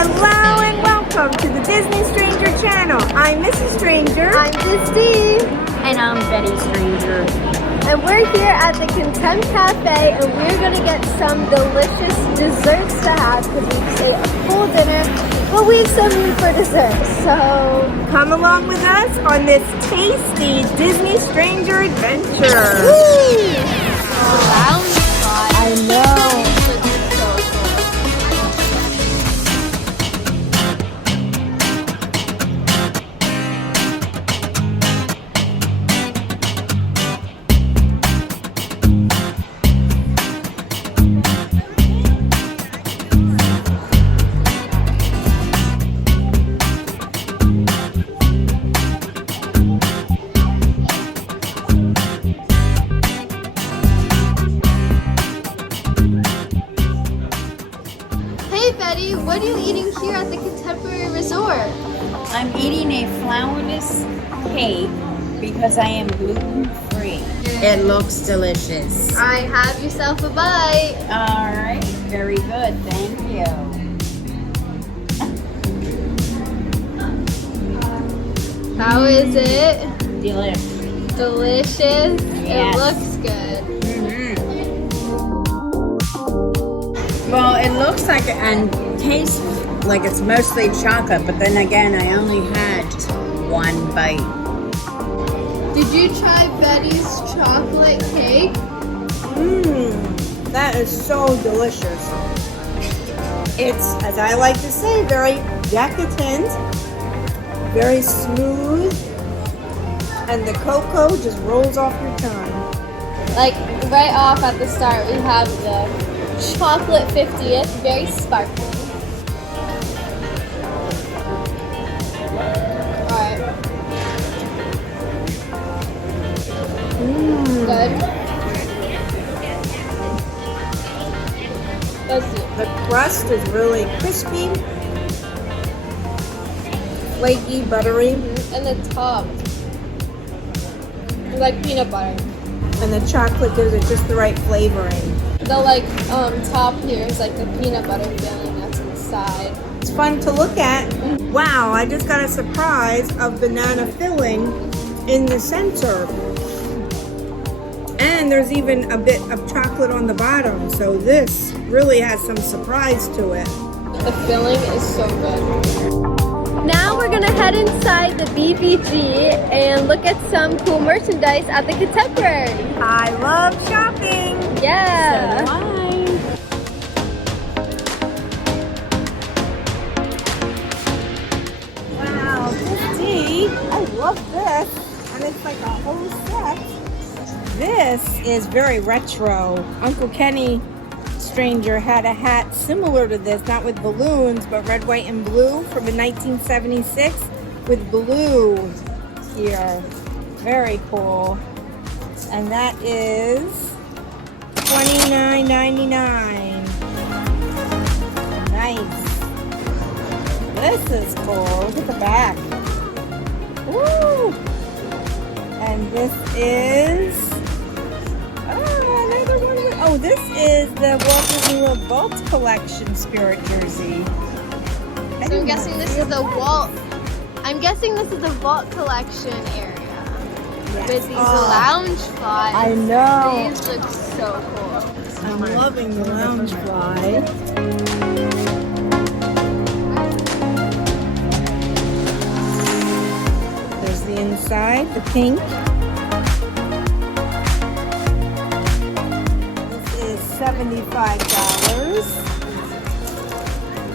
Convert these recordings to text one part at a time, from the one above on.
Hello and welcome to the Disney Stranger channel. I'm Mrs. Stranger. I'm Disney. And I'm Betty Stranger. And we're here at the Contempo Cafe and we're going to get some delicious desserts to have because we've ate a full dinner, but we have some room for dessert. So come along with us on this tasty Disney Stranger adventure. Woo! Loungefly. I know. Betty, what are you eating here at the Contemporary Resort? I'm eating a flourless cake because I am gluten-free. It looks delicious. All right, have yourself a bite. All right, very good. Thank you. How is it? Delicious. Delicious? Yes. It looks good. Well, it looks like and tastes like it's mostly chocolate, but then again, I only had one bite. Did you try Betty's chocolate cake? That is so delicious. It's, as I like to say, very decadent, very smooth, and the cocoa just rolls off your tongue. Like right off at the start, we have the chocolate 50th, very sparkly. Alright. Good. Let's see. The crust is really crispy, flaky, buttery, And the top is like peanut butter. and the chocolate gives it just the right flavoring. The top here is like the peanut butter filling that's inside. It's fun to look at. Wow, I just got a surprise of banana filling in the center. And there's even a bit of chocolate on the bottom, so this really has some surprise to it. The filling is so good. Now we're gonna head inside the BVG and look at some cool merchandise at the Contemporary. I love shopping. Yeah. So do Wow, this tea, I love this. And it's like a whole set. This is very retro. Uncle Kenny Stranger had a hat similar to this, not with balloons, but red, white, and blue from in 1976 with blue here. Very cool. And that is $29.99. Nice. This is cool. Look at the back. Woo! And this is another one. Oh, this is the Walt Disney World Vault Collection Spirit jersey. So I'm guessing this is the Vault. I'm guessing this is the Vault collection area. Yes. With these Loungefly. I know. These look so cool. I'm loving the Loungefly. There's the inside, the pink. This is $75.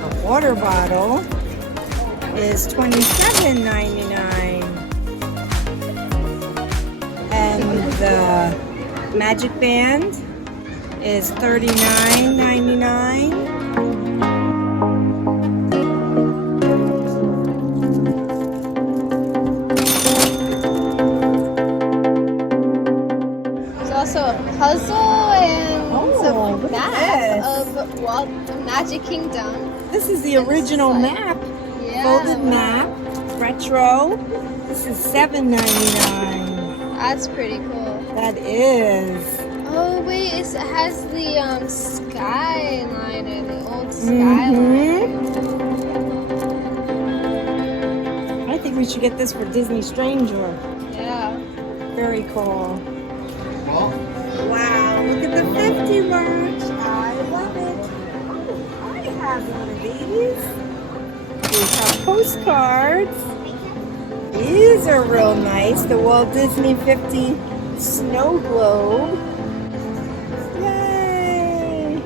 A water bottle is $27.99. And the magic band is $39.99. There's also a puzzle and some maps of Walt Magic Kingdom. This is the original map, folded map, retro. This is $7.99. That's pretty cool. That is. Oh wait, it has the skyline and the old skyline. we should get this for Disney Stranger. Yeah. Very cool. Wow, look at the 50 merch. I love it. Oh, I have one of these. We have postcards. These are real nice. The Walt Disney 50 snow globe. Yay!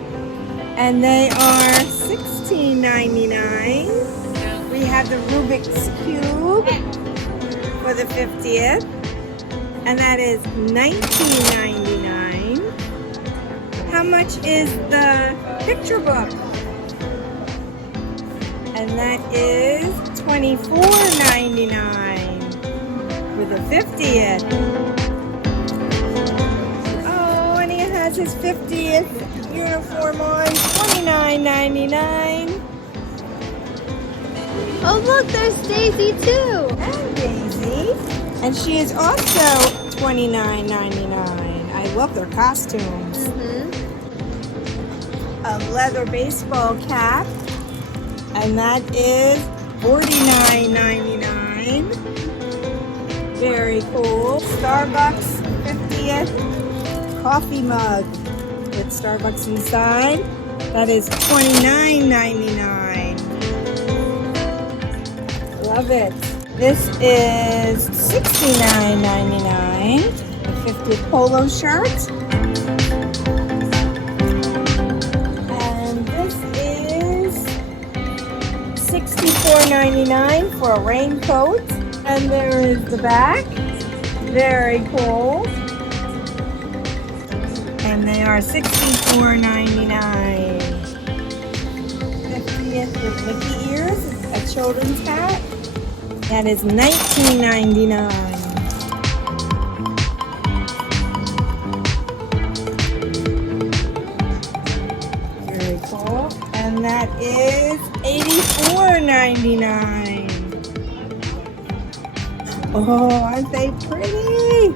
And they are $16.99. We have the Rubik's Cube for the 50th. And that is $19.99. How much is the picture book? And that is $24.99 with the 50th. Oh, and he has his 50th uniform on, $29.99. Oh look, there's Daisy too. And Daisy. And she is also $29.99. I love their costumes. A leather baseball cap. And that is $49.99. Very cool. Starbucks 50th coffee mug with Starbucks inside. That is $29.99. Love it. This is $69.99. The 50th polo shirt. And this is $64.99 for a raincoat. And there is the back. Very cool. And they are $64.99. 50th with Mickey ears, a children's hat. That is $19.99. Very cool. And that is $84.99. Oh, aren't they pretty?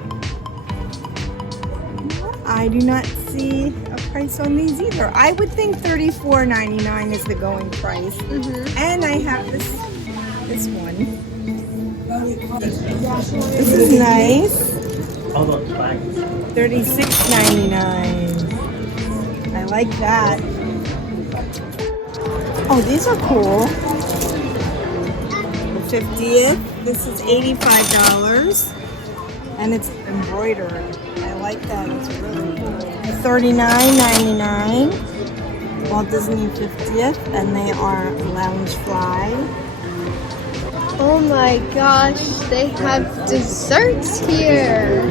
I do not see a price on these either. I would think $34.99 is the going price. And I have this one. This is nice. $36.99. I like that. Oh, these are cool. The 50th. This is $85. And it's embroidered. I like that. It's really cool. $39.99. Walt Disney 50th. And they are Loungefly. Oh my gosh, they have desserts here.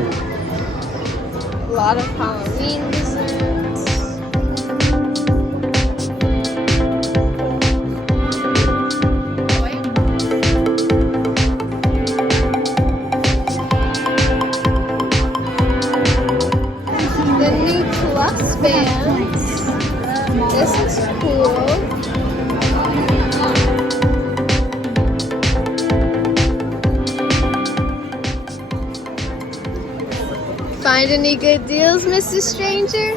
A lot of Halloween desserts. The new Plus bands. This is cool. Find any good deals, Mr. Stranger?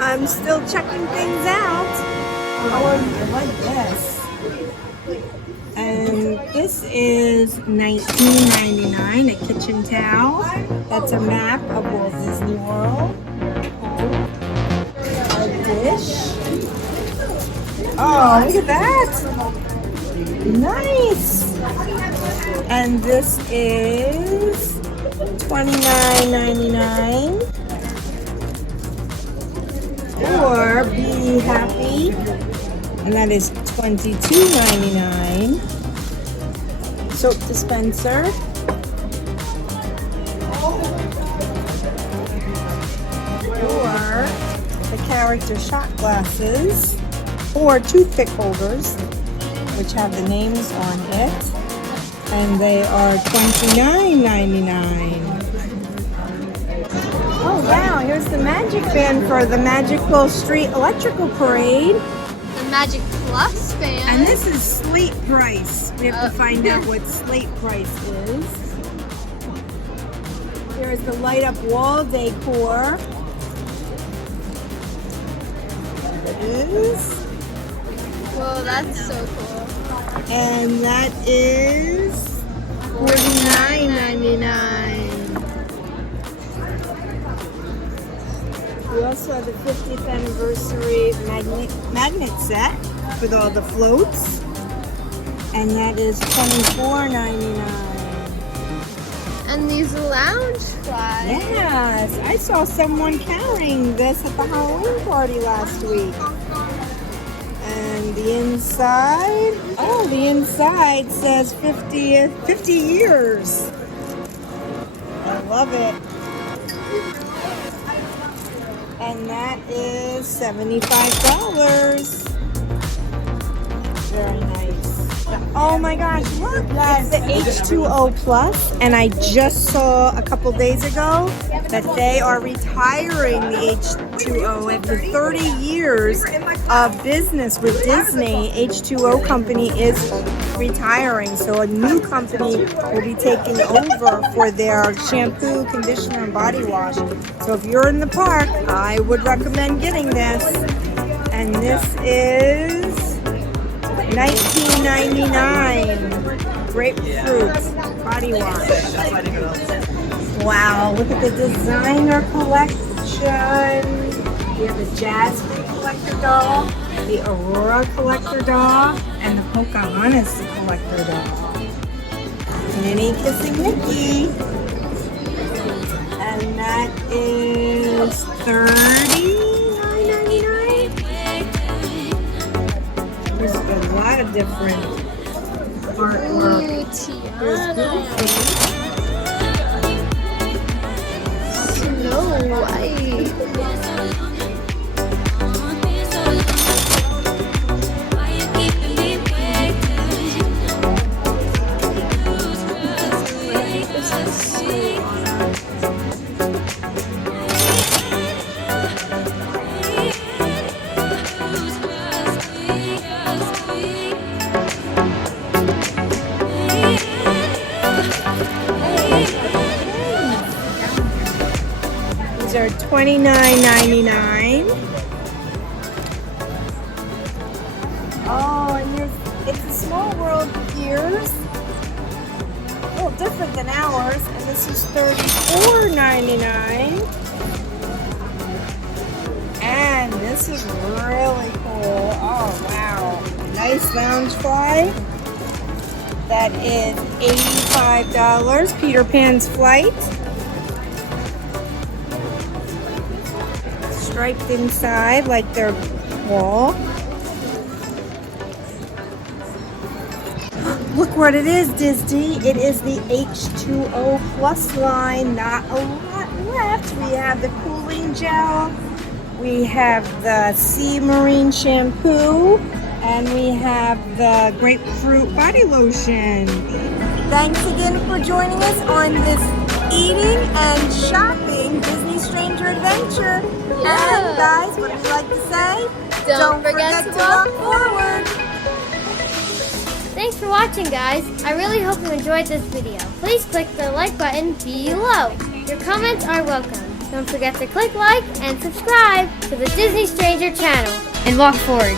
I'm still checking things out. Oh, I like this. And this is $19.99, a kitchen towel. That's a map of Walt Disney World. A dish. Oh, look at that. Nice. And this is $29.99. Or Be Happy, and that is $22.99. Soap dispenser. Or the character shot glasses, or toothpick holders, which have the names on it. And they are $29.99. Oh wow, here's the magic band for the Magical Street Electrical Parade. The Magic Plus band. And this is slate price. We have to find out what slate price is. Here's the light up wall decor. There it is. Whoa, that's so cool. And that is $49.99. We also have the 50th anniversary magnet set with all the floats, and that is $24.99. And these Loungefly. Yes, I saw someone carrying this at the Halloween party last week. And the inside, oh, the inside says 50 years. I love it. And that is $75. Very nice. Oh my gosh, look, it's the H2O Plus, and I just saw a couple days ago that they are retiring the H2O after 30 years of business with Disney. H2O company is retiring, so a new company will be taking over for their shampoo, conditioner, and body wash. So if you're in the park, I would recommend getting this. And this is $19.99. Grapefruit body wash. Wow, look at the designer collection. We have the Jasmine collector doll, the Aurora collector doll, and the Pocahontas collector doll. Minnie kissing Mickey. And that is $39.99. There's a lot of different artwork. Snow White. These are $29.99. Oh, and it's a Small World ears. A little different than ours. And this is $34.99. And this is really cool. Oh, wow. Nice Loungefly. That is $85. Peter Pan's Flight. Striped inside like their wall. Look what it is, Disney. It is the H2O Plus line. Not a lot left. We have the cooling gel. We have the sea marine shampoo. And we have the grapefruit body lotion. Thanks again for joining us on this eating and shopping Disney Stranger Adventure. Yeah. And guys, what would you like to say? Don't forget to walk forward. Thanks for watching, guys. I really hope you enjoyed this video. Please click the like button below. Your comments are welcome. Don't forget to click like and subscribe to the Disney Stranger channel. And walk forward.